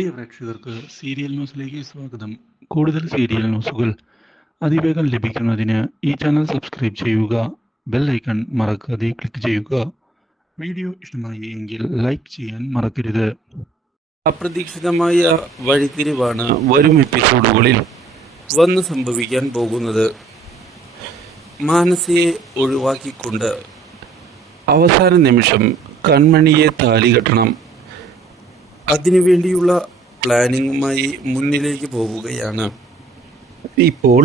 പ്രിയ പ്രേക്ഷകർക്ക് സീരിയൽ ന്യൂസിലേക്ക് സ്വാഗതം. കൂടുതൽ സീരിയൽ ന്യൂസുകൾ അതിവേഗം ലഭിക്കുന്നതിന് ഈ ചാനൽ സബ്സ്ക്രൈബ് ചെയ്യുക ബെൽ ഐക്കൺ മറക്കാതെ ക്ലിക്ക് ചെയ്യുക. വീഡിയോ ഇഷ്ടമായി എങ്കിൽ ലൈക്ക് ചെയ്യാൻ മറക്കരുത്. അപ്രതീക്ഷിതമായ വഴിത്തിരിവാണ് വരും എപ്പിസോഡുകളിൽ വന്ന് സംഭവിക്കാൻ പോകുന്നത്. മാനസയെ ഒഴിവാക്കിക്കൊണ്ട് അവസാന നിമിഷം കൺമണിയെ താലി കെട്ടണം. അതിനുവേണ്ടിയുള്ള പ്ലാനിങ്ങുമായി മുന്നിലേക്ക് പോവുകയാണ്. ഇപ്പോൾ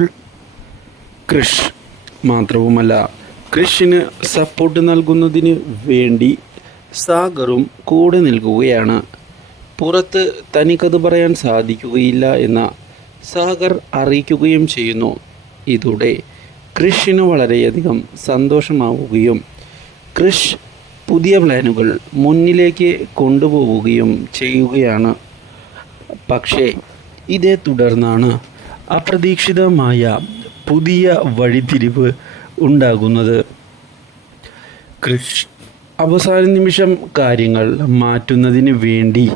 കൃഷ് മാത്രവുമല്ല കൃഷിന് സപ്പോർട്ട് നൽകുന്നതിന് വേണ്ടി സാഗറും കൂടെ നിൽക്കുകയാണ്. പുറത്ത് തനിക്കത് പറയാൻ സാധിക്കുകയില്ല എന്ന സാഗർ അറിയിക്കുകയും ചെയ്യുന്നു. ഇതോടെ കൃഷിന് വളരെയധികം സന്തോഷമാവുകയും കൃഷ് പുതിയ പ്ലാനുകൾ മുന്നിലേക്ക് കൊണ്ടുപോവുകയും ചെയ്യുകയാണ്. പക്ഷേ ഇതേ തുടർന്നാണ് അപ്രതീക്ഷിതമായ പുതിയ വഴിതിരിവ് ഉണ്ടാകുന്നത്. കൃഷ് അവസാന നിമിഷം കാര്യങ്ങൾ മാറ്റുന്നതിന് വേണ്ടി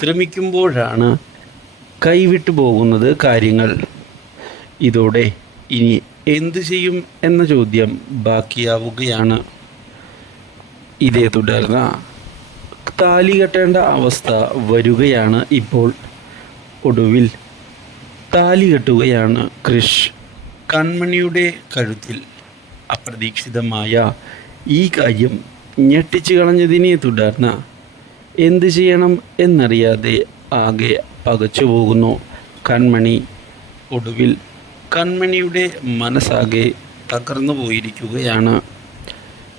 ശ്രമിക്കുമ്പോഴാണ് കൈവിട്ടു പോകുന്നത് കാര്യങ്ങൾ. ഇതോടെ ഇനി എന്തു ചെയ്യും എന്ന ചോദ്യം ബാക്കിയാവുകയാണ്. ഇതേ തുടർന്ന് താലി കെട്ടേണ്ട അവസ്ഥ വരികയാണ് ഇപ്പോൾ ഒടുവിൽ. താലി കെട്ടുകയാണ് കൃഷ് കൺമണിയുടെ കഴുത്തിൽ. അപ്രതീക്ഷിതമായ ഈ കാര്യം ഞെട്ടിച്ചു കളഞ്ഞതിനെ തുടർന്ന് എന്ത് ചെയ്യണം എന്നറിയാതെ ആകെ പകച്ചു പോകുന്നു കൺമണി. ഒടുവിൽ കൺമണിയുടെ മനസ്സാകെ തകർന്നു പോയിരിക്കുകയാണ്